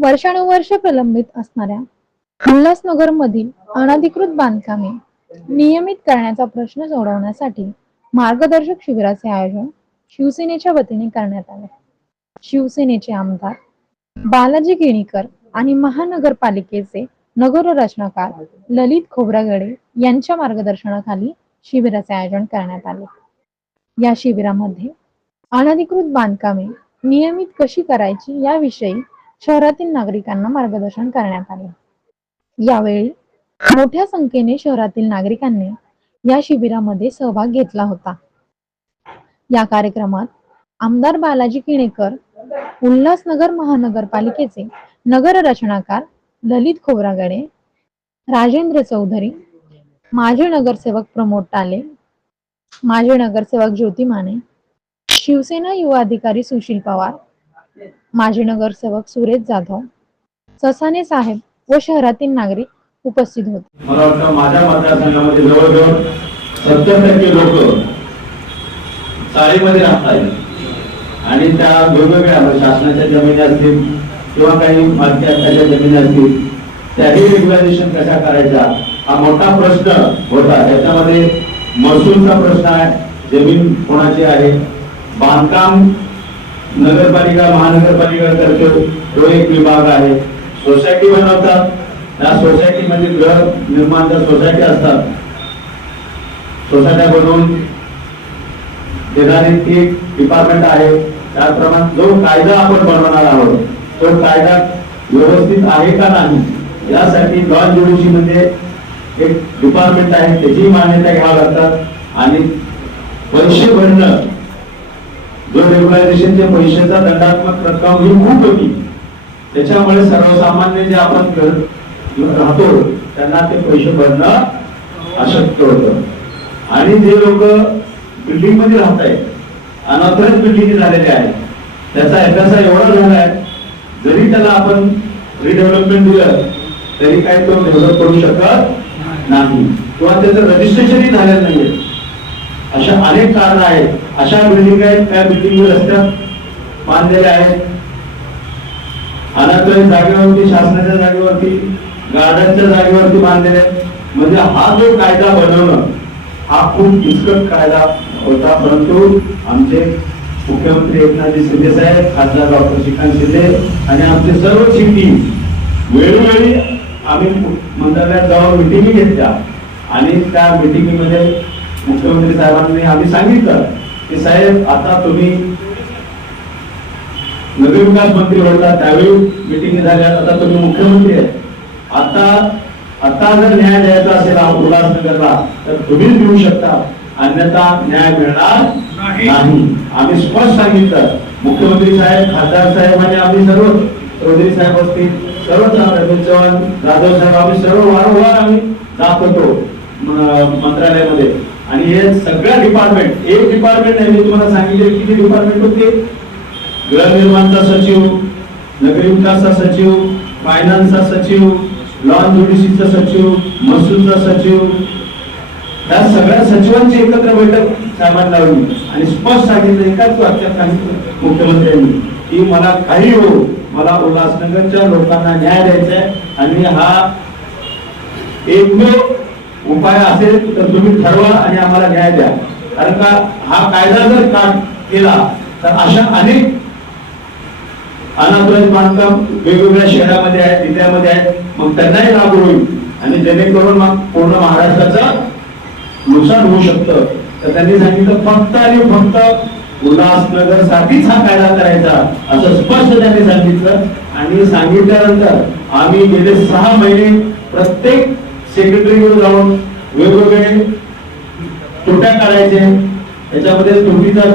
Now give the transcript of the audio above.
वर्षानुवर्ष प्रलंबित असणाऱ्या उल्हासनगर मधील अनधिकृत बांधकामे नियमित करण्याचा प्रश्न सोडवण्यासाठी मार्गदर्शक शिबिराचे आयोजन शिवसेनेच्या वतीने करण्यात आले. शिवसेनेचे आमदार बालाजी केणीकर आणि महानगरपालिकेचे नगर रचनाकार ललित खोब्रागडे यांच्या मार्गदर्शनाखाली शिबिराचे आयोजन करण्यात आले. या शिबिरामध्ये अनधिकृत बांधकामे नियमित कशी करायची याविषयी शहरातील नागरिकांना मार्गदर्शन करण्यात आले. यावेळी मोठ्या संख्येने शहरातील नागरिकांनी या शिबिरामध्ये सहभाग घेतला होता. या कार्यक्रमात आमदार बालाजी किणेकर उल्हासनगर महानगरपालिकेचे नगर रचनाकार ललित खोब्रागडे राजेंद्र चौधरी माजी नगरसेवक प्रमोद टाले माजी नगरसेवक ज्योती माने शिवसेना युवा अधिकारी सुशील पवार माजी नगरसेवक सुरेश जाधव ससाने साहेब व शहरातील नागरिक उपस्थित होते. मला वाटतं माझ्या मतदारसंघामध्ये जवळजवळ सत्तर टक्के लोक चाळीमध्ये राहतात आणि त्या वेगवेगळ्या म्हणजे शासनाच्या जमिनी असतील किंवा काही मालकी हक्काच्या जमिनी असतील त्याही रेग्युलायझेशन कशा करायच्या? हा मोठा प्रश्न होता. त्याच्यामध्ये महसूलचा प्रश्न आहे जमीन कोणाची आहे? बांधकाम नगरपालिका महानगरपालिका करतो तो एक विभाग आहे सोसायटी बनवतात. त्या सोसायटीमध्ये गृह निर्माणच्या सोसायटी असतात सोसायट्या बनवून देणारी ती डिपार्टमेंट आहे. त्याप्रमाणे जो कायदा आपण बनवणार आहोत तो कायदा व्यवस्थित आहे का नाही यासाठी लॉ ज्युडिशी म्हणजे एक डिपार्टमेंट आहे त्याची मान्यता घ्यावी लागतात. आणि पैसे भरणं जो रेग्युलायझेशनचे पैशाचा दंडात्मक रक्कम ही खूप होती. त्याच्यामुळे सर्वसामान्य जे आपण राहतो त्यांना ते पैसे भरणं अशक्य होतं. आणि जे लोक बिल्डिंगमध्ये राहत आहेत अनॉथराईज बिल्डिंग झालेले आहेत त्याचा एकाचा एवढा झाला आहे जरी त्याला आपण रिडेव्हलपमेंट दिलं तरी काही तो डेव्हलप करू शकत नाही. किंवा त्याचं रजिस्ट्रेशनही झालेलं नाहीये. अशा अनेक कारण आहेत. अशा बिल्डिंग आहेत त्या बिल्डिंग रस्त्यात बांधलेल्या आहेत. अनाथराईज जागेवरती शासनाच्या जागेवरती गार्डनच्या जागेवरती बांधलेले आहेत. म्हणजे हा जो कायदा बनवणं हा खूप किचकट कायदा होता. परंतु आमचे मुख्यमंत्री एकनाथजी शिंदे साहेब खासदार डॉक्टर श्रीकांत शिंदे आणि आमचे सर्व टीम वेळोवेळी आम्ही मंत्रालयात जाऊन मिटिंगी घेतल्या. आणि त्या मिटिंगीमध्ये मुख्यमंत्री साहेबांनी आम्ही सांगितलं की साहेब आता तुम्ही नगरविकास मंत्री होता त्यावेळी मिटिंग झाल्या आता तुम्ही मुख्यमंत्री आहे. आता आता जर न्याय द्यायचा असेल उल्हासनगरला तर तुम्हीच देऊ शकता. अन्यथा न्याय मिळणार नाही. आम्ही स्पष्ट सांगितलं. मुख्यमंत्री साहेब खासदार साहेब आणि आम्ही सर्व चौधरी साहेब असतील सर्वच रमेश चव्हाण जाधव साहेब आम्ही सर्व वारंवार आम्ही जात होतो म- मंत्रालयामध्ये. आणि हे सगळ्या डिपार्टमेंट एक डिपार्टमेंट नाही मी तुम्हाला सांगितले किती डिपार्टमेंट होते. गृहनिर्माणचा सचिव नगरी विकासचा सचिव फायनान्सचा सचिव लॉन ज्युडिशीचा सचिव महसूलचा सचिव. त्या सगळ्या सचिवांची एकत्र बैठक साहेबांना लावली. आणि स्पष्ट सांगितलं एकाच वाक्यात सांगितलं मुख्यमंत्र्यांनी की मला काही हो मला उल्हासनगरच्या लोकांना न्याय द्यायचा आहे आणि हा एकमेव उपाय असेल तर तुम्ही ठरवा आणि आम्हाला न्याय द्या. कारण का हा कायदा जर का केला तर अशा अनेक अनाथराज बांधकाम वेगवेगळ्या शहरामध्ये आहेत जिल्ह्यामध्ये आहेत. मग त्यांनाही लागू होईल. आणि जेणेकरून मग पूर्ण महाराष्ट्राचं नुकसान होऊ शकतं. तर त्यांनी सांगितलं फक्त आणि फक्त उल्हासनगर साठीच हा कायदा करायचा असं स्पष्ट त्यांनी सांगितलं. आणि सांगितल्यानंतर आम्ही गेले सहा महिने प्रत्येक सेक्रेटरीकडे जाऊन वेगवेगळे त्रुट्या काढायचे त्याच्यामध्ये त्रुटीचा